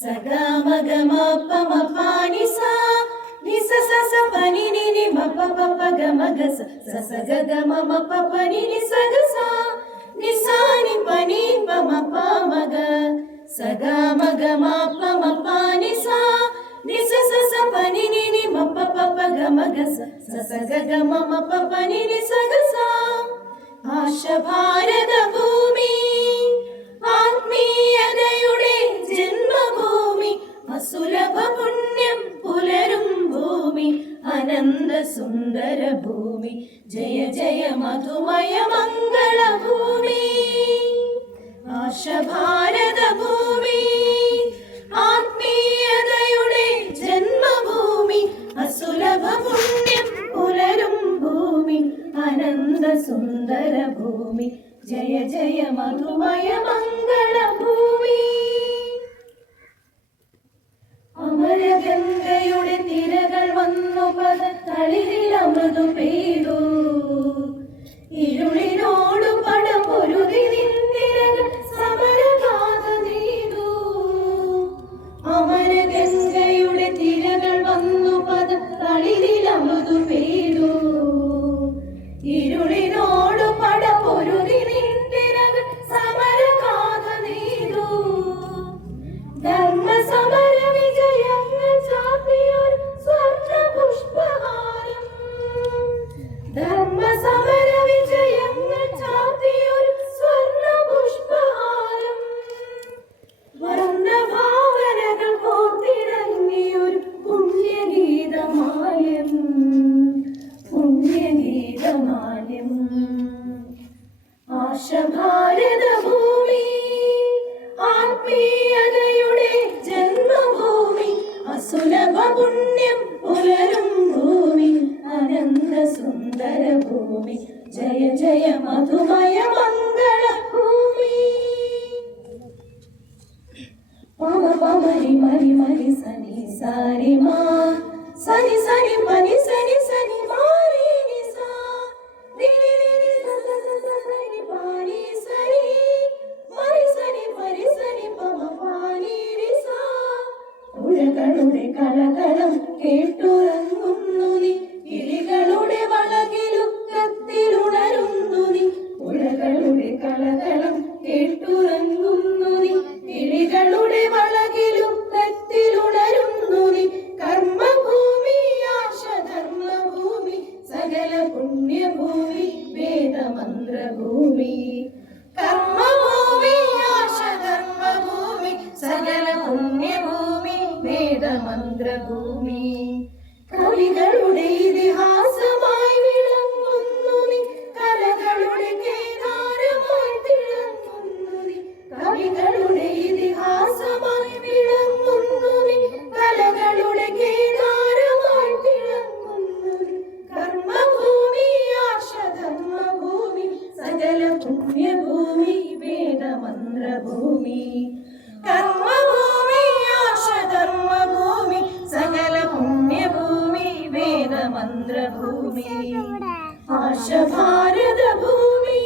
సగా మగ మప్ప మపాని సా ని స స స పని ని ని మ ప ప ప గ మ గ స స స గ గ మ మ ప ప ని ని స గ స ని స ని ప ని ప మ ప మ గ స గ మ గ మ ప మ ప ని స ని స స స ప ని ని ని మ ప ప ప గ మ గ స స స గ గ మ మ ప ప ని ని స గ స ఆశ భారత സുന്ദര ഭൂമി ജയ ജയ മധുമയ മംഗള ഭൂമി ആശ ഭാരത ഭൂമി ആത്മീയതയുടെ ജന്മഭൂമി. അസുലഭ പുണ്യം പുലരും ഭൂമി. അനന്ത സുന്ദര ഭൂമി ജയ ജയ മധുമയ മംഗള ഭൂമി ರೂಪದ ತಳಿದಿರ ಮೃದು ಪೀರು. ഭൂമി ജയ ജയ മധുമയ മംഗള ഭൂമി പമ പമരി മരി മരി സനി സാരി മാ സനി സനി പനി സനി സനി മാരി നി സാ രി രി രി രി സ സ സ സ സനി പാനി സനി മരി സനി പരി സനി പമ പാനി രി സാ പുഴകളുടെ കളകളം പുണ്യഭൂമി വേദമന്ത്രഭൂമി. കർമ്മഭൂമി ആശകർമ്മഭൂമി സകല പുണ്യഭൂമി വേദമന്ത്രഭൂമി. കവികളുടെ ഇതിഹാസമായി പുണ്യഭൂമി വേദമന്ത്രഭൂമി. കർമ്മഭൂമി ആശധർമ്മഭൂമി സകല പുണ്യഭൂമി വേദമന്ത്രഭൂമി. ആശഭാരത ഭൂമി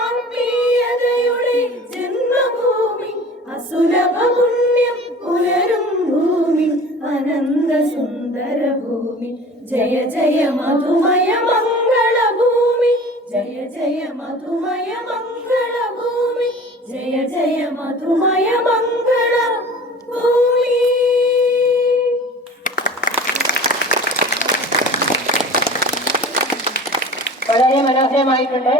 ആത്മീയതയുടെ ജന്മഭൂമി അസുലഭ പുണ്യം പുലരും ഭൂമി അനന്ത സുന്ദര ഭൂമി ജയ ജയ മധുമയ ഭൂമി ജയ ജയ മധുമയ മംഗള ഭൂമി ജയ ജയ മധുമയ മംഗള ഭൂമി വളരെ മനോഹരമായിട്ടുണ്ട്.